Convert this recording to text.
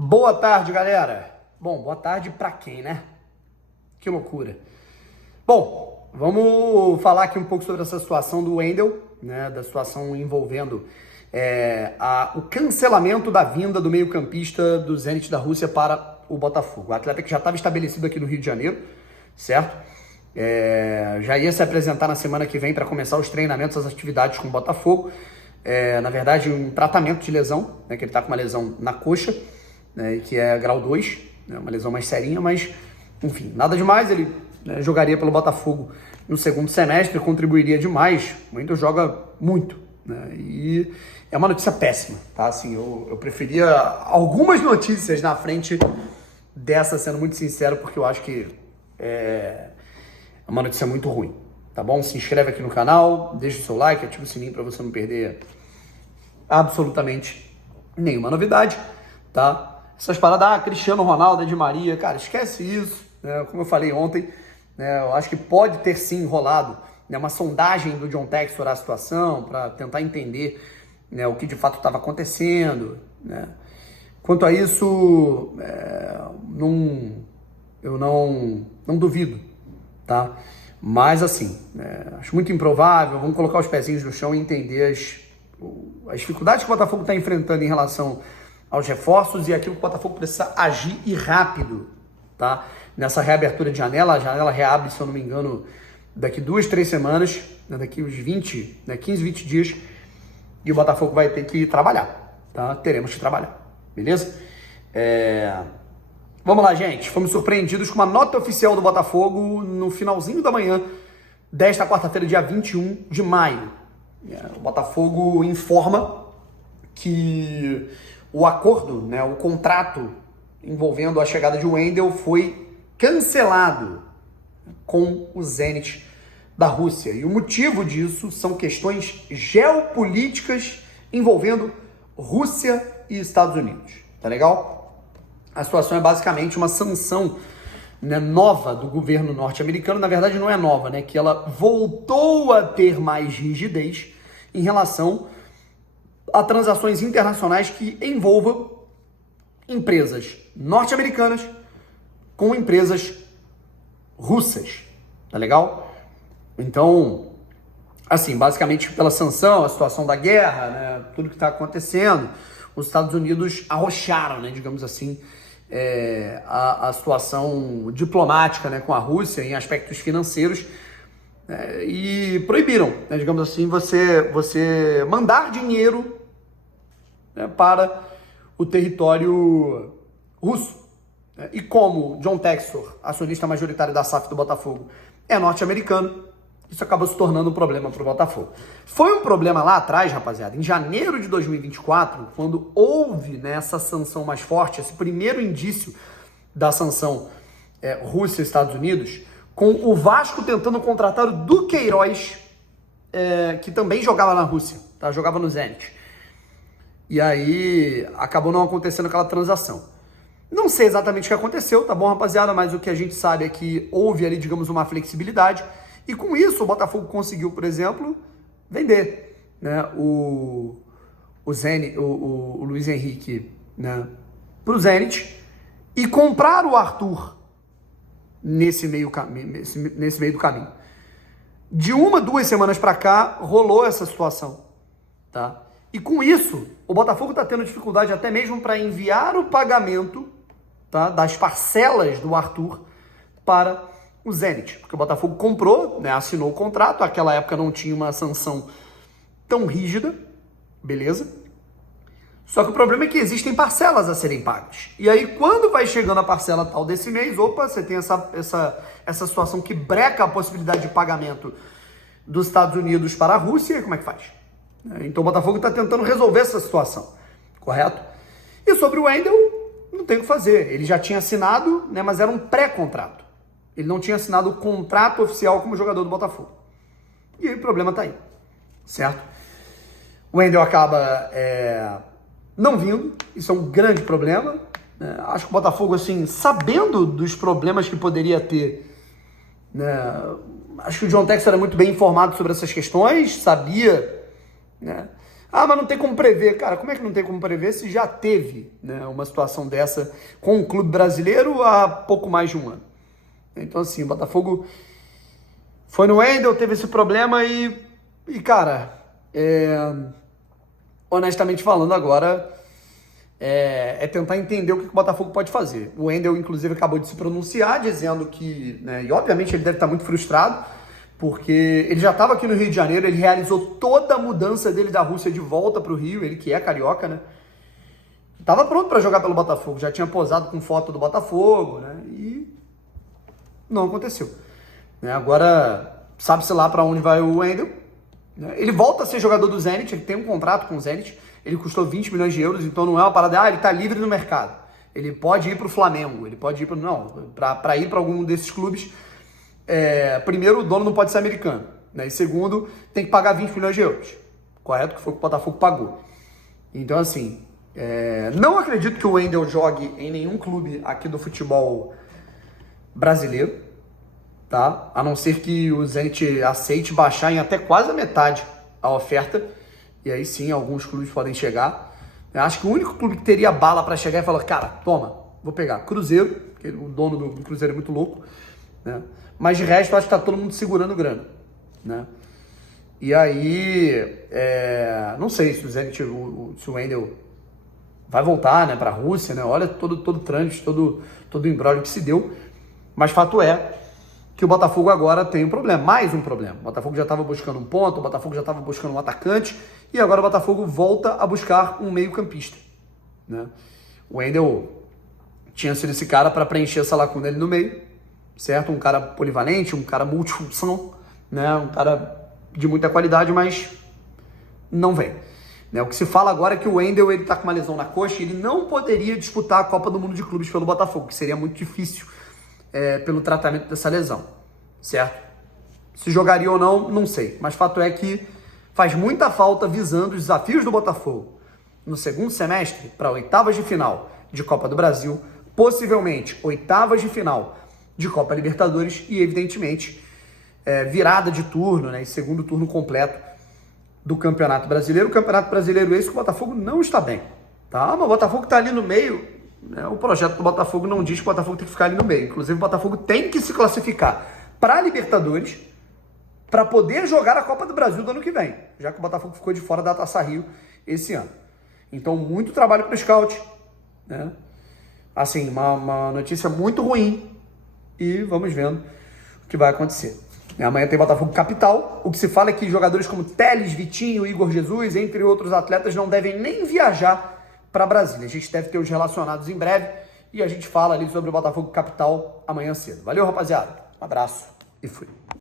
Boa tarde, galera. Bom, boa tarde pra quem, né? Que loucura. Bom, vamos falar aqui um pouco sobre essa situação do Wendel, né? Da situação envolvendo o cancelamento da vinda do meio-campista do Zenit da Rússia para o Botafogo. O atleta que já estava estabelecido aqui no Rio de Janeiro, certo? Já ia se apresentar na semana que vem para começar os treinamentos, as atividades com o Botafogo. Na verdade, um tratamento de lesão, né? Que ele está com uma lesão na coxa, né, que é grau 2, né, uma lesão mais serinha, mas, enfim, nada demais. Ele jogaria pelo Botafogo no segundo semestre, contribuiria demais. O Wendel joga muito, né, e é uma notícia péssima, tá? Assim, eu preferia algumas notícias na frente dessa, sendo muito sincero, porque eu acho que é uma notícia muito ruim, tá bom? Se inscreve aqui no canal, deixa o seu like, ativa o sininho para você não perder absolutamente nenhuma novidade, tá? Essas paradas, Cristiano Ronaldo, Di Maria, cara, esquece isso, né? Como eu falei ontem, né, eu acho que pode ter sim rolado, né, uma sondagem do John Textor à situação para tentar entender, né, o que de fato estava acontecendo, né? Quanto a isso, eu não duvido, tá? Mas assim, acho muito improvável. Vamos colocar os pezinhos no chão e entender as dificuldades que o Botafogo está enfrentando em relação aos reforços e aquilo que o Botafogo precisa agir e rápido, tá? Nessa reabertura de janela, a janela reabre, se eu não me engano, daqui 2-3 semanas, né? Daqui uns 20, né? 15, 20 dias, e o Botafogo vai ter que trabalhar, tá? Teremos que trabalhar, beleza? Vamos lá, gente. Fomos surpreendidos com uma nota oficial do Botafogo no finalzinho da manhã desta quarta-feira, dia 21 de maio. O Botafogo informa que o acordo, né, o contrato envolvendo a chegada de Wendel foi cancelado com o Zenit da Rússia. E o motivo disso são questões geopolíticas envolvendo Rússia e Estados Unidos. Tá legal? A situação é basicamente uma sanção, né, nova do governo norte-americano. Na verdade, não é nova, né? Que ela voltou a ter mais rigidez em relação a transações internacionais que envolvam empresas norte-americanas com empresas russas, tá legal? Então, assim, basicamente pela sanção, a situação da guerra, né, tudo que está acontecendo, os Estados Unidos arrocharam, né, digamos assim, a situação diplomática, né, com a Rússia em aspectos financeiros, e proibiram, né, digamos assim, você mandar dinheiro, né, para o território russo. E como John Textor, acionista majoritário da SAF do Botafogo, é norte-americano, isso acabou se tornando um problema para o Botafogo. Foi um problema lá atrás, rapaziada, em janeiro de 2024, quando houve, né, essa sanção mais forte, esse primeiro indício da sanção Rússia e Estados Unidos, com o Vasco tentando contratar o Duqueiroz, que também jogava na Rússia, tá? Jogava no Zenit. E aí acabou não acontecendo aquela transação. Não sei exatamente o que aconteceu, tá bom, rapaziada? Mas o que a gente sabe é que houve ali, digamos, uma flexibilidade. E com isso o Botafogo conseguiu, por exemplo, vender, né, o Luiz Henrique, né, para o Zenit e comprar o Arthur nesse meio do caminho. De 1-2 semanas para cá rolou essa situação, tá? E com isso, o Botafogo está tendo dificuldade até mesmo para enviar o pagamento, tá, das parcelas do Arthur para o Zenit. Porque o Botafogo comprou, né, assinou o contrato, naquela época não tinha uma sanção tão rígida, beleza? Só que o problema é que existem parcelas a serem pagas. E aí, quando vai chegando a parcela tal desse mês, opa, você tem essa situação que breca a possibilidade de pagamento dos Estados Unidos para a Rússia, e como é que faz? Então o Botafogo está tentando resolver essa situação, correto? E sobre o Wendel, não tem o que fazer. Ele já tinha assinado, né, mas era um pré-contrato. Ele não tinha assinado o contrato oficial como jogador do Botafogo. E aí o problema está aí, certo? O Wendel acaba não vindo, isso é um grande problema. Acho que o Botafogo, assim, sabendo dos problemas que poderia ter, acho que o John Textor era muito bem informado sobre essas questões, sabia, né, Ah, mas não tem como prever. Cara, como é que não tem como prever se já teve, né, uma situação dessa com o clube brasileiro há pouco mais de um ano? Então, assim, o Botafogo foi no Wendel, teve esse problema e cara, honestamente falando agora, é tentar entender o que o Botafogo pode fazer. O Wendel, inclusive, acabou de se pronunciar, dizendo que, né, e obviamente ele deve estar muito frustrado, porque ele já estava aqui no Rio de Janeiro, ele realizou toda a mudança dele da Rússia de volta para o Rio, ele que é carioca, né? Tava pronto para jogar pelo Botafogo, já tinha posado com foto do Botafogo, né? E não aconteceu. Né? Agora, sabe-se lá para onde vai o Wendel. Né? Ele volta a ser jogador do Zenit, ele tem um contrato com o Zenit, ele custou 20 milhões de euros, então não é uma parada, ele tá livre no mercado. Ele pode ir para o Flamengo, ele pode ir para... Não, para ir para algum desses clubes, primeiro, o dono não pode ser americano. Né? E segundo, tem que pagar 20 milhões de euros. Correto? Que foi o que o Botafogo pagou. Então, assim, não acredito que o Wendel jogue em nenhum clube aqui do futebol brasileiro, tá? A não ser que o Zenit aceite baixar em até quase a metade a oferta. E aí sim, alguns clubes podem chegar. Eu acho que o único clube que teria bala para chegar e falar, cara, toma, vou pegar Cruzeiro, porque o dono do Cruzeiro é muito louco, né? Mas de resto, eu acho que tá todo mundo segurando grana, né? E aí, não sei se o Zenit, se o Wendel vai voltar, né, para a Rússia, né? Olha todo o trânsito, todo o imbróglio que se deu. Mas fato é que o Botafogo agora tem um problema, mais um problema. O Botafogo já estava buscando um ponto, o Botafogo já estava buscando um atacante, e agora o Botafogo volta a buscar um meio-campista, né? O Wendel tinha sido esse cara para preencher essa lacuna ali no meio, certo? Um cara polivalente, um cara multifunção, né? Um cara de muita qualidade, mas não vem. Né? O que se fala agora é que o Wendel, ele tá com uma lesão na coxa e ele não poderia disputar a Copa do Mundo de Clubes pelo Botafogo, que seria muito difícil pelo tratamento dessa lesão, certo? Se jogaria ou não, não sei. Mas fato é que faz muita falta visando os desafios do Botafogo no segundo semestre para oitavas de final de Copa do Brasil, possivelmente oitavas de final de Copa Libertadores e, evidentemente, virada de turno, né, e segundo turno completo do Campeonato Brasileiro. O Campeonato Brasileiro esse que o Botafogo não está bem, tá? Mas o Botafogo está ali no meio, né? O projeto do Botafogo não diz que o Botafogo tem que ficar ali no meio. Inclusive, o Botafogo tem que se classificar para a Libertadores para poder jogar a Copa do Brasil do ano que vem, já que o Botafogo ficou de fora da Taça Rio esse ano. Então, muito trabalho para o scout, né? Assim, uma notícia muito ruim e vamos vendo o que vai acontecer. Amanhã tem Botafogo Capital. O que se fala é que jogadores como Telles, Vitinho, Igor Jesus, entre outros atletas, não devem nem viajar para Brasília. A gente deve ter os relacionados em breve e a gente fala ali sobre o Botafogo Capital amanhã cedo. Valeu, rapaziada. Um abraço e fui.